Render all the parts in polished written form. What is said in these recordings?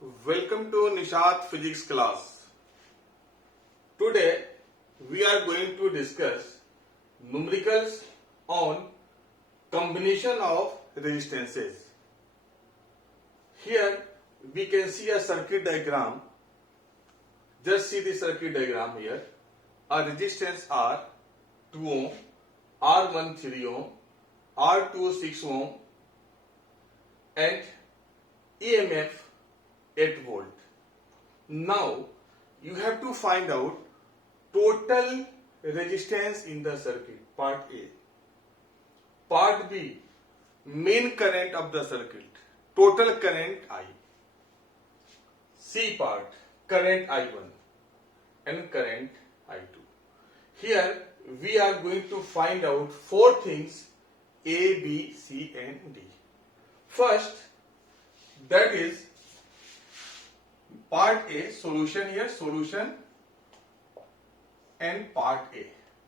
Welcome to Nishat Physics class. Today we are going to discuss numericals on combination of resistances. Here we can see a circuit diagram. Just see the circuit diagram here. A resistance R 2 ohm, R1 3 ohm, R2 6 ohm and EMF 8 volt. Now you have to find out total resistance in the circuit, part A. Part B, main current of the circuit, total current I. C part, current I1 and current I2. Here we are going to find out four things A, B, C and D. First, that is part A, solution here, solution and part A.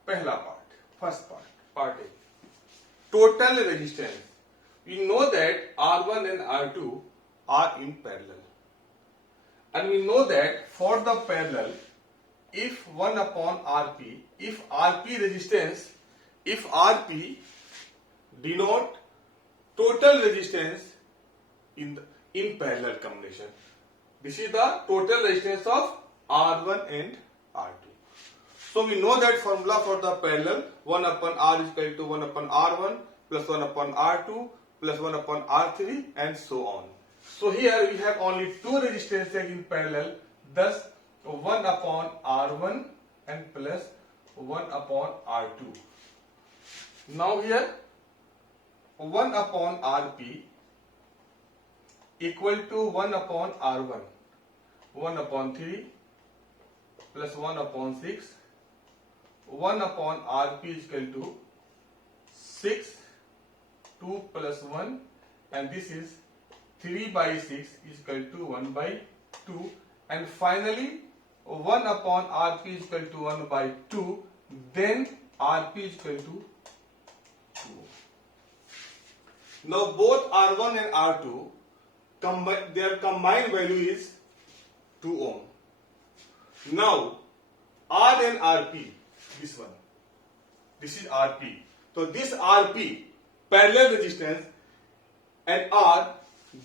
Pehla part, first part A. Total resistance. We know that R1 and R2 are in parallel. And we know that for the parallel, if 1 upon Rp, if Rp resistance, if Rp denote total resistance in parallel combination. This is the total resistance of R1 and R2. So we know that formula for the parallel, 1 upon R is equal to 1 upon R1 plus 1 upon R2 plus 1 upon R3 and so on. So here we have only two resistances in parallel, thus 1 upon R1 and plus 1 upon R2. Now here 1 upon Rp equal to 1 upon R1, 1 upon 3 plus 1 upon 6, 1 upon Rp is equal to 6, 2 plus 1 and this is 3 by 6 is equal to 1 by 2 and finally 1 upon Rp is equal to 1 by 2, then Rp is equal to 2. Now both R1 and R2 their combined value is 2 ohm. Now R and Rp, this one, this is Rp. So this Rp, parallel resistance, and R,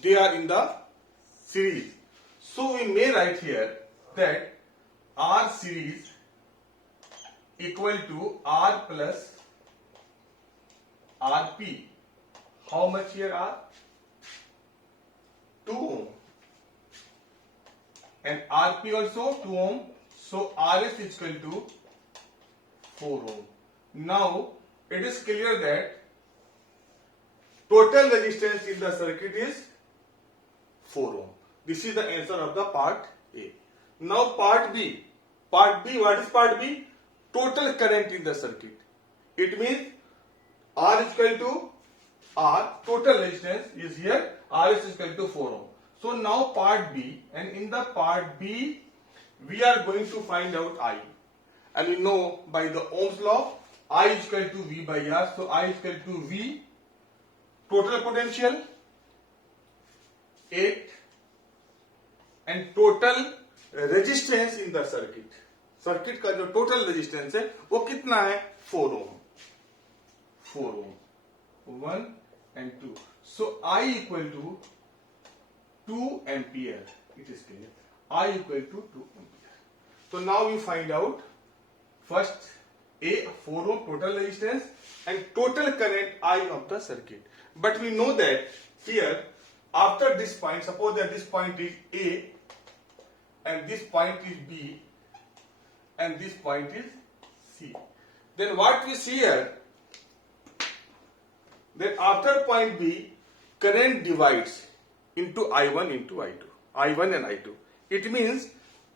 they are in the series. So we may write here that R series equal to R plus Rp. How much here R? 2 ohm. And Rp also 2 ohm. So Rs is equal to 4 ohm. Now it is clear that total resistance in the circuit is 4 ohm. This is the answer of the part A. Now part B. Part B, what is part B? Total current in the circuit. It means R is equal to R, total resistance is here, Rs is equal to 4 ohm. So now part B, and in the part B, we are going to find out I. And we know by the Ohm's law, I is equal to V by R. So I is equal to V, total potential 8 and total resistance in the circuit. Circuit का जो total resistance है वो कितना है 4 ohm. 4 ohm. 1 and 2. So I equal to 2 ampere. It is clear. I equal to 2 ampere. So now you find out first A 4 ohm total resistance and total current I of the circuit. But we know that here after this point, suppose that this point is A and this point is B and this point is C. Then what we see here, then after point B, current divides into I1 into I2. I1 and I2. It means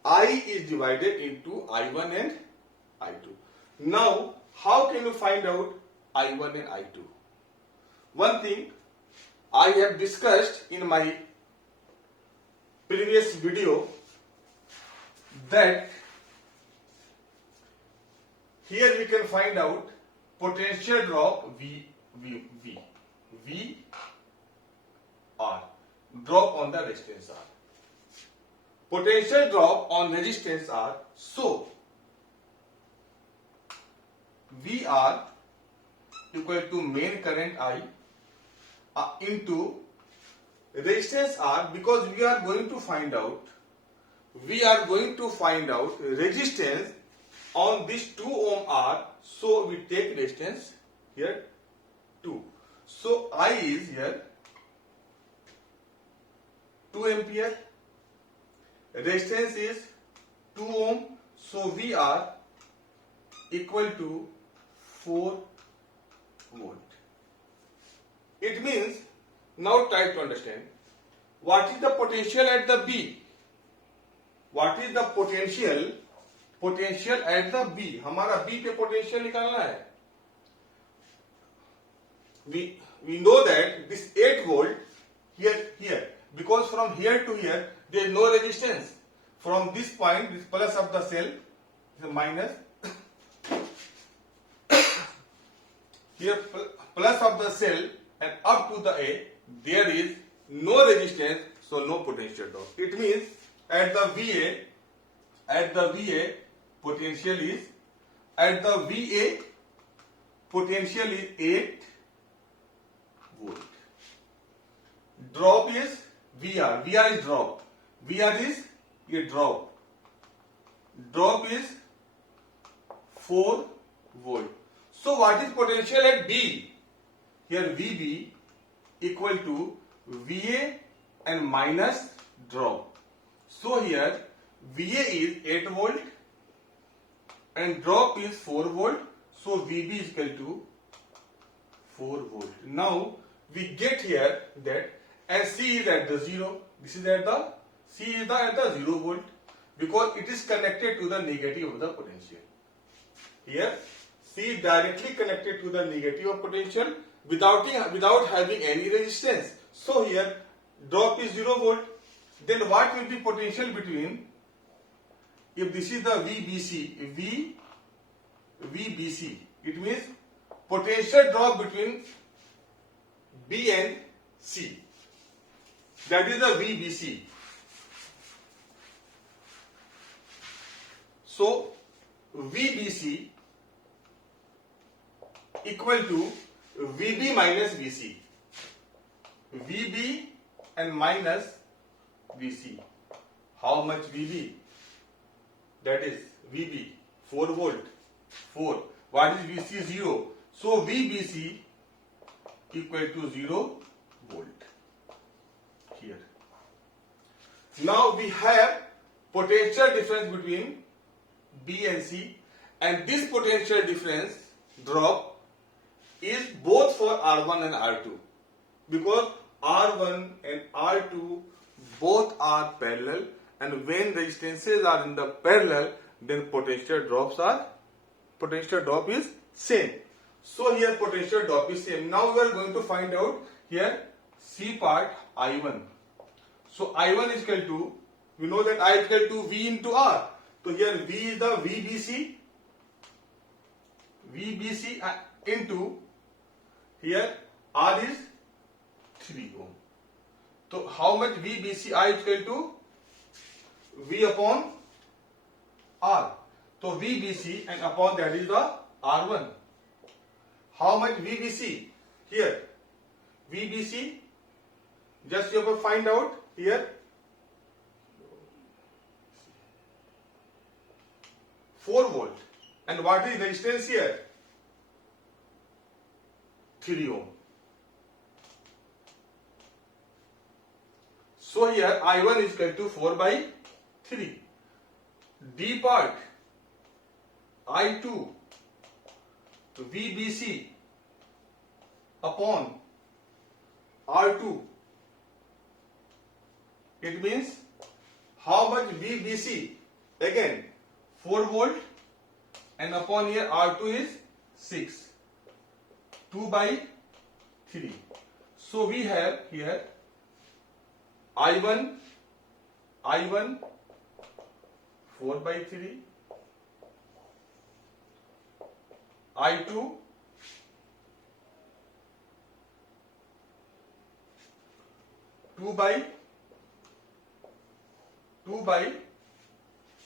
I is divided into I1 and I2. Now, how can you find out I1 and I2? One thing I have discussed in my previous video that here we can find out potential drop V R, drop on the resistance R. potential drop on resistance are so VR equal to main current I into resistance R, because we are going to find out resistance on this 2 ohm R, so we take resistance here 2. So I is here 2 ampere, resistance is 2 ohm, so VR equal to 4 volt. It means, now try to understand what is the potential at the B. What is the potential at the B? हमारा B पे potential निकालना है. We know that this 8 volt here, because from here to here there is no resistance. From this point, this plus of the cell, the minus, here plus of the cell and up to the A, there is no resistance, so no potential drop. It means at the VA potential is 8 volt. Drop is VR is drop. VR is a drop. Drop is 4 volt. So what is potential at B? Here VB equal to VA and minus drop. So here VA is 8 volt and drop is 4 volt. So VB is equal to 4 volt. Now we get here that as C is at the 0, this is at the C is at the 0 volt, because it is connected to the negative of the potential. Here C is directly connected to the negative of potential without having any resistance. So here drop is 0 volt. Then what will be potential between, if this is the VBC, it means potential drop between B and C. That is the VBC. So VBC equal to VB minus VC. VB and minus VC. How much VB? That is VB 4 volt. 4. What is VC? 0. So VBC equal to 0 volt. Here. Now we have potential difference between B and C, and this potential difference drop is both for R1 and R2, because R1 and R2 both are parallel, and when resistances are in the parallel, then potential drop is same. So here potential drop is same. Now we are going to find out here C part I1. So I1 is equal to, we know that I is equal to V into R. So here V is the VBC into, here R is 3 ohm. So how much VBC I is equal to V upon R. So VBC and upon that is the R1. How much VBC? Here VBC, just you have to find out here 4 volt. And what is resistance here? 3 ohm. So here I1 is equal to 4 by 3. D part I2 VBC upon R2. It means how much VBC? Again 4 volt, and upon here R2 is 6. 2 by 3. So we have here I1 4 by 3, I2 2 by 2 by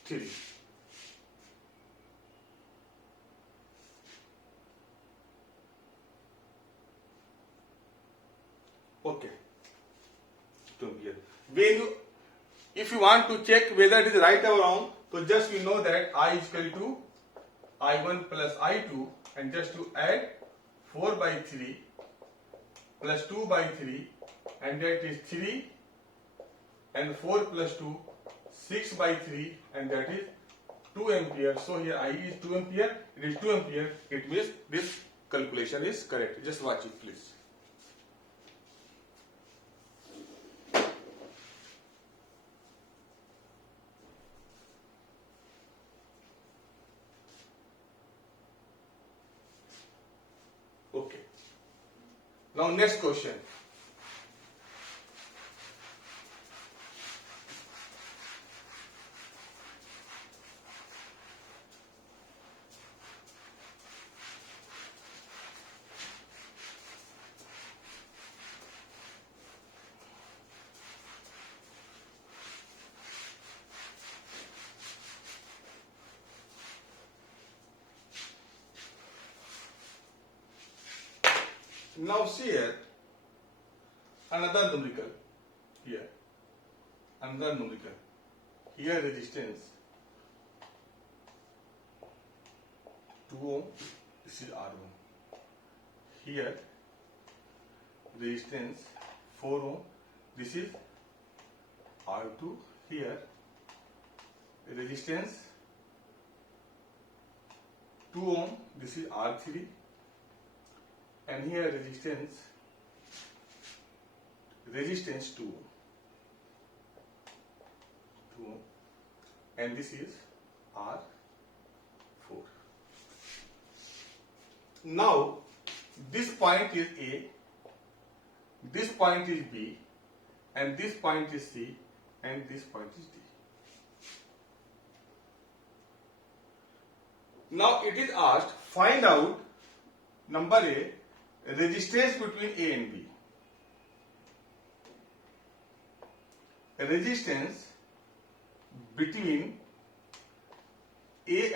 3. Okay. 2 ampere. When you, if you want to check whether it is right or wrong, so just we know that I is equal to I1 plus I2, and just to add 4 by 3 plus 2 by 3, and that is 3, and 4 plus 2, 6 by 3, and that is 2 ampere. So here I is 2 ampere, it is 2 ampere, it means this calculation is correct. Just watch it please. Okay. Now next question. Now see here another numerical here, another numerical here, resistance 2 ohm, this is R1. Here resistance 4 ohm, this is R2. Here resistance 2 ohm, this is R3. And here resistance 2 ohm, 2 ohm, and this is R4. Now this point is A, this point is B, and this point is C, and this point is D. Now it is asked, find out number A, resistance between A and B. Resistance between A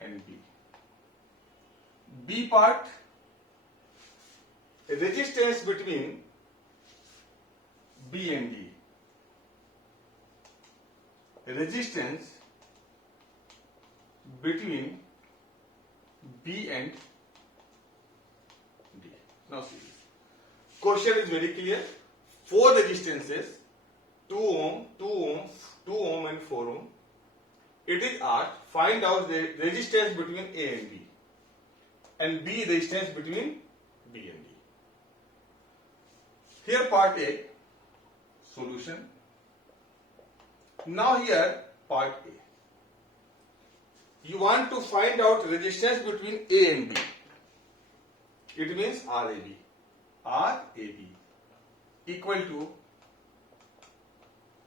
and B. B part, resistance between B and D. Resistance between B and D. Now see this. Question is very clear. 4 resistances, 2 ohm, 2 ohm, 2 ohm and 4 ohm. It is asked, find out the resistance between A and B, and B resistance between B and D. Here part A, solution. Now here part A. You want to find out resistance between A and B. It means RAB. RAB equal to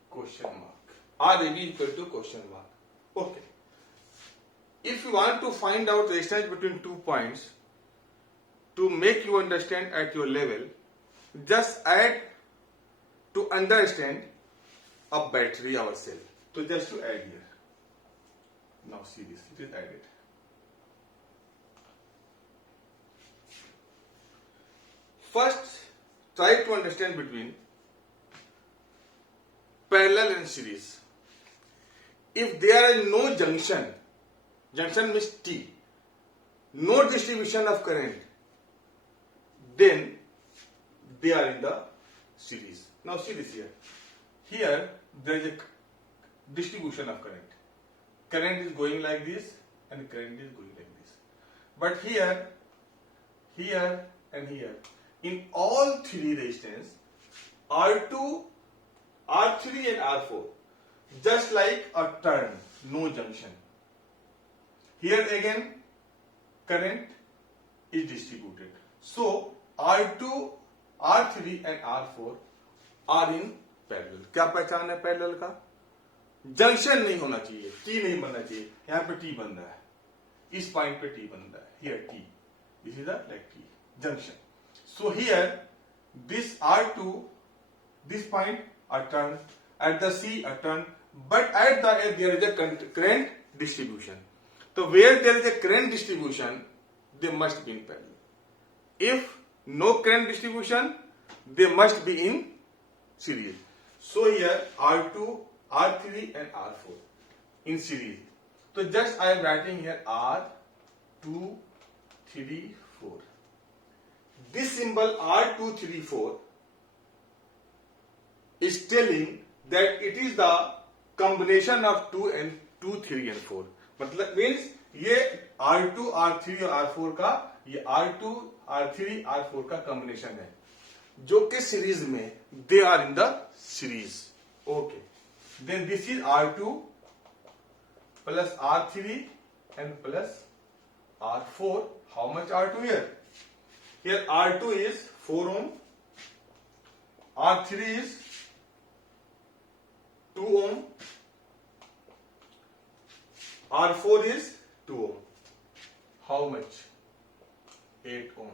question mark. RAB equal to question mark. Okay. If you want to find out resistance between 2 points, to make you understand at your level, just add to understand a battery or cell. So just to add here. Now see this, it is added. First, try to understand between parallel and series. If there is no junction, junction means T, no distribution of current, then they are in the series. Now see this here. Here there is a distribution of current. Current is going like this and current is going like this. But here, here and here, in all 3 resistance, R2, R3 and R4, just like a turn, no junction. Here again, current is distributed. So R2, R3 and R4 are in parallel. क्या पहचान है parallel का? Junction नहीं होना चाहिए, T नहीं बनना चाहिए. यहाँ पे T बन रहा है, इस पॉइंट पे T बन रहा है. Here T, this is a like T junction. So here this R2, this point are turned, at the C a turn, but at the A there is a current distribution. So where there is a current distribution, they must be in parallel. If no current distribution, they must be in series. So here R2, R3 and R4 in series. So just I am writing here R2, 3, 4. This symbol R2, 3, 4 is telling that it is the combination of 2 and 2, 3 and 4. मतलब means ये R2, R3 और R4 का ये R2, R3, R4 का combination है जो कि series में they are in the series. Okay, then this is R2 plus R3 and plus R4. How much R2 here? Here R2 is 4 ohm, R3 is 2 ohm, R4 is 2 ohm. How much? 8 ohm.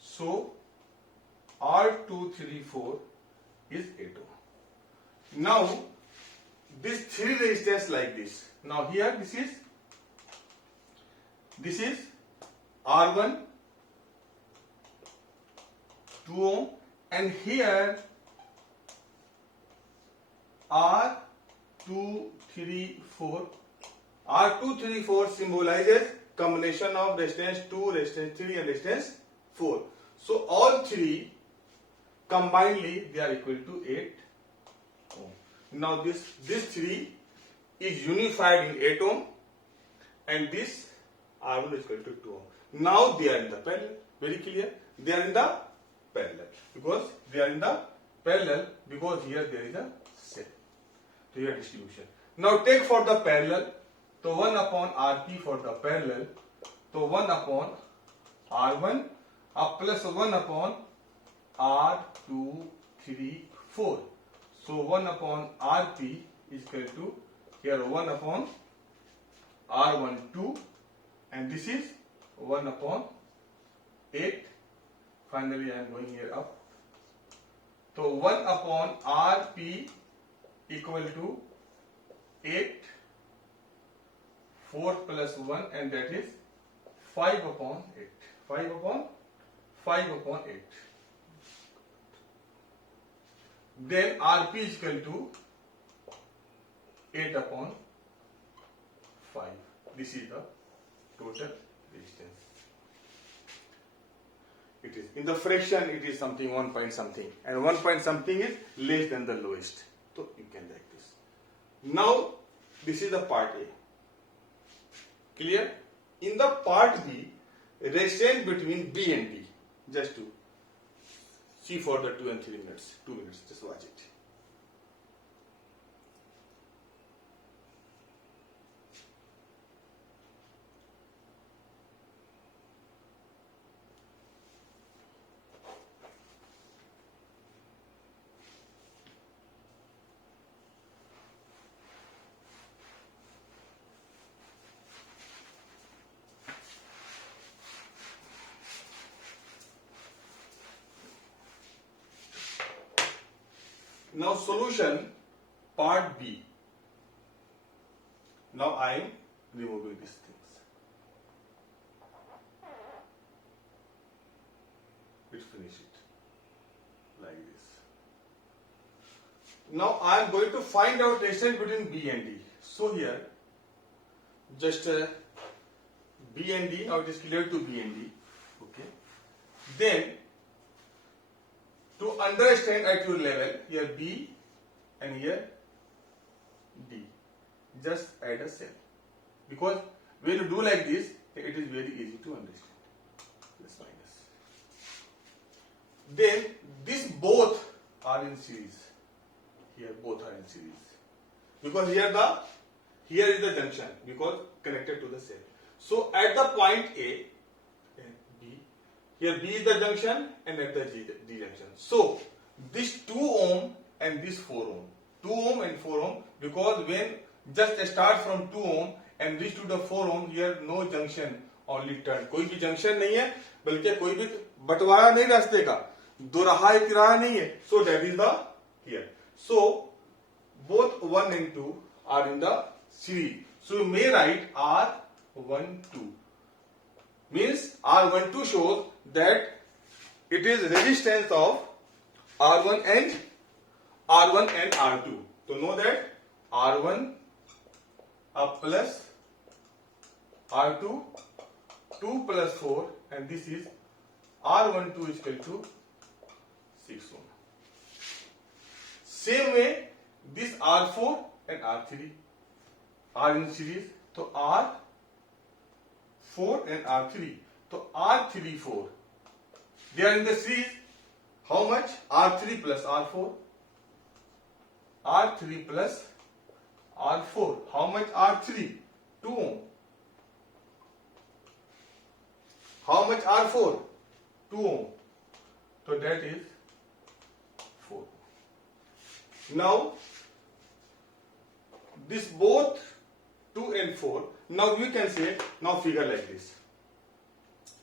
So R2, 3, 4 is 8 ohm. Now this 3 resistance like this. Now here this is R1 2 ohm and here R2, 3, 4. R2, 3, 4 symbolizes combination of resistance 2, resistance 3 and resistance 4. So all three combinedly they are equal to 8 ohm. Now this 3 is unified in 8 ohm and this R1 is equal to 2 ohm. Now they are in the parallel. Very clear? They are in the parallel because here there is a cell. So here distribution. Now take for the parallel. So 1 upon Rp for the parallel. So 1 upon R1 plus 1 upon R2, 3, 4. So 1 upon Rp is equal to here 1 upon R1, 2 and this is 1 upon 8. Finally I am going here up. So 1 upon Rp equal to 8, 4 plus 1 and that is 5 upon 8. 5 upon 8. Then Rp is equal to 8 upon 5. This is the total resistance. It is in the fraction it is something 1 point something and 1 point something is less than the lowest. So you can like this. Now this is the part A. Clear? In the part B, resistance between B and D. Just to see for the 2 and 3 minutes. 2 minutes. Just watch it. Now solution part B. Now I am removing these things. We'll finish it like this. Now I am going to find out resistance between B and D. So here just B and D. Now it is clear to B and D. Okay. Then to understand at your level, here B and here D, just add a cell. Because when you do like this, it is very easy to understand. Plus minus. Then these both are in series. Here both are in series. Because here is the junction because connected to the cell. So at the point A, here B is the junction and at the D junction. So this 2 ohm and this 4 ohm. 2 ohm and 4 ohm because when just start from 2 ohm and reach to the 4 ohm, here no junction, only turn. कोई भी junction नहीं है बल्कि कोई भी बंटवारा नहीं रास्ते का, दोराहा तिराहा नहीं है. So that is the here. So 1 and 2 are in the series. So you may write R12. Means R12 shows that it is resistance of R1 and R2. So know that R1 plus R2, 2 plus 4, and this is R12 is equal to 6 ohm. Same way, this R4 and R3 are in series. So R4 and R3. So R34, they are in the series. How much? R3 plus R4. R3 plus R4. How much R3? 2 ohm. How much R4? 2 ohm. So that is 4. Now, this both 2 and 4. Now you can say, now figure like this.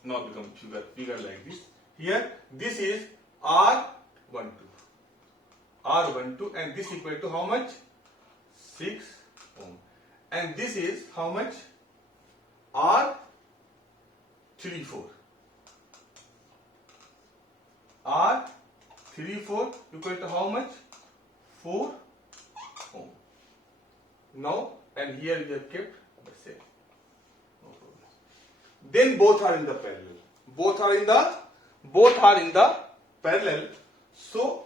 Now become figure like this. Here, this is R12. R12, and this equal to how much? 6 ohm. And this is how much? R34. R34 equal to how much? 4 ohm. Now, and here we have kept the same. No problem. Then both are in the parallel. Both are in the parallel. So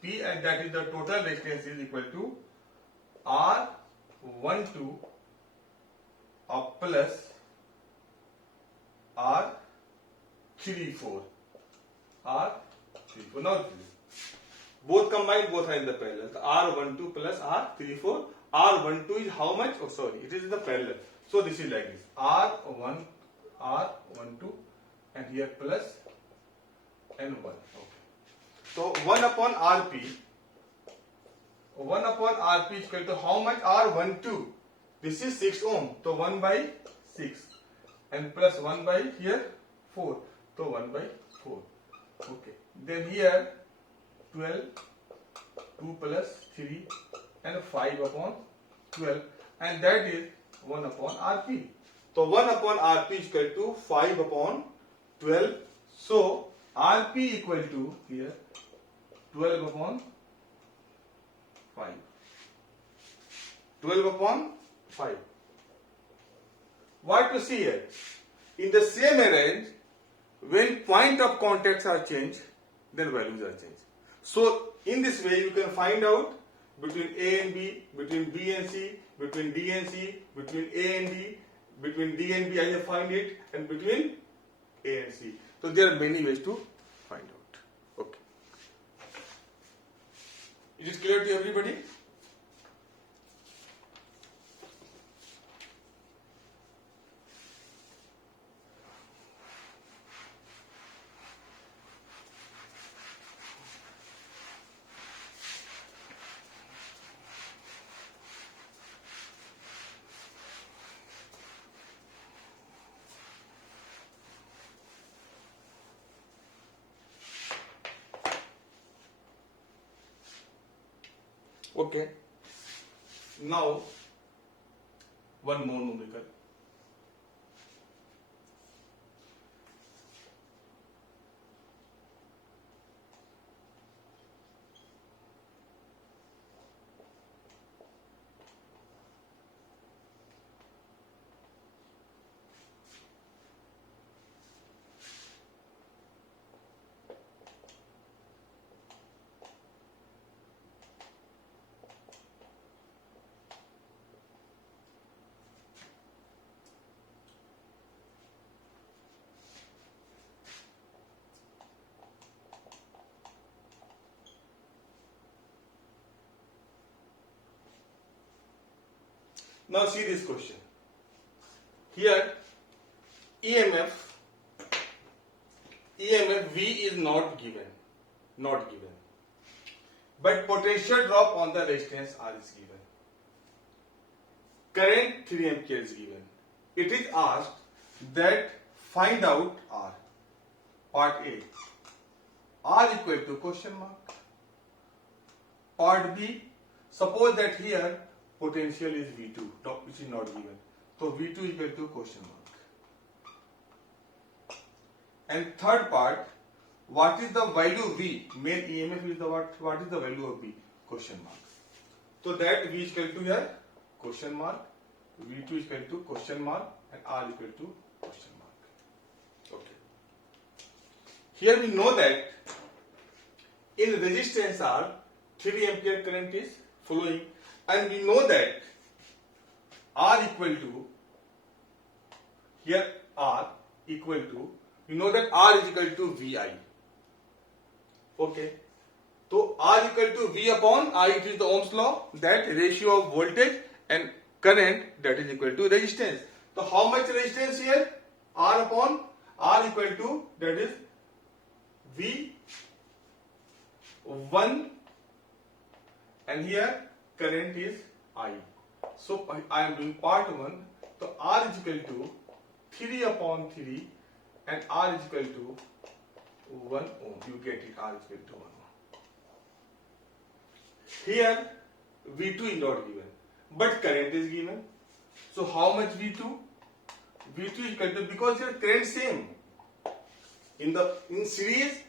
P, and that is the total resistance, is equal to R12 plus R34. Now both combined, both are in the parallel. So R12 plus R34. R12 is how much? Oh, sorry, it is in the parallel. So this is like this: R12, and here plus and 1. Okay. So 1 upon Rp. 1 upon Rp is equal to how much? R12. This is 6 ohm. So 1 by 6, and plus 1 by here 4. So 1 by 4. Okay. Then here 12, 2 plus 3, and 5 upon 12, and that is 1 upon Rp. So 1 upon Rp is equal to 5 upon 12. So Rp equal to here 12 upon 5. 12 upon 5. What to see here? In the same range, when point of contacts are changed, then values are changed. So in this way you can find out between A and B, between B and C, between D and C, between A and D, between D and B I have find it, and between A and C. So there are many ways to find out. Okay. Is it clear to everybody? Okay. Now, one more numerical. Now see this question. Here EMF V is not given. But potential drop on the resistance R is given. Current 3 ampere is given. It is asked that find out R. Part A. R equal to question mark. Part B. Suppose that here potential is V2, which is not given. So V2 equal to question mark. And third part, what is the value V? Main EMF is the what is the value of V? Question mark. So that V is equal to here question mark, V2 is equal to question mark, and R equal to question mark. Okay. Here we know that in resistance R, 3 ampere current is flowing, and we know that R equal to, here R equal to, we know that R is equal to VI. Okay. So R equal to V upon I, it is the Ohm's law, that ratio of voltage and current, that is equal to resistance. So how much resistance here? R upon R equal to, that is V1, and here current is I. So I am doing part 1. So R is equal to 3 upon 3 and R is equal to 1 ohm. You get it, R is equal to 1 ohm. Here V2 is not given, but current is given. So how much V2? V2 is equal to, because here current same. In series,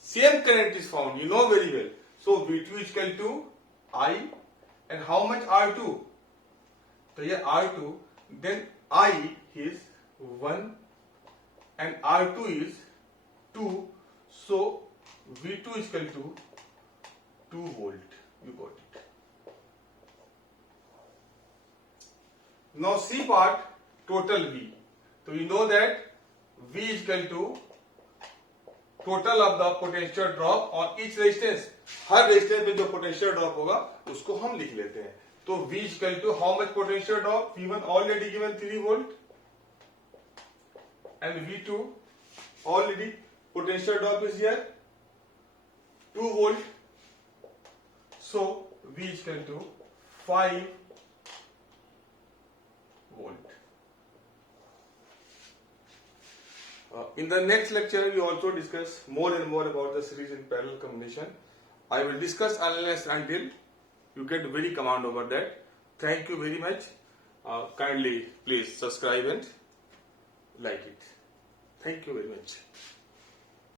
same current is found. You know very well. So V2 is equal to I, and how much R2? So here R2, then I is 1 and R2 is 2. So V2 is equal to 2 volt. You got it. Now C part, total V. So you know that V is equal to total of the potential drop on each resistance. Her resistance पे जो potential drop होगा उसको हम लिख लेते हैं. तो V is equal to how much potential drop? V1 already given 3 volt, and V2 already potential drop is here 2 volt. So V is equal to 5 volt. In the next lecture, we also discuss more and more about the series and parallel combination. I will discuss unless until you get very command over that. Thank you very much. Kindly please subscribe and like it. Thank you very much.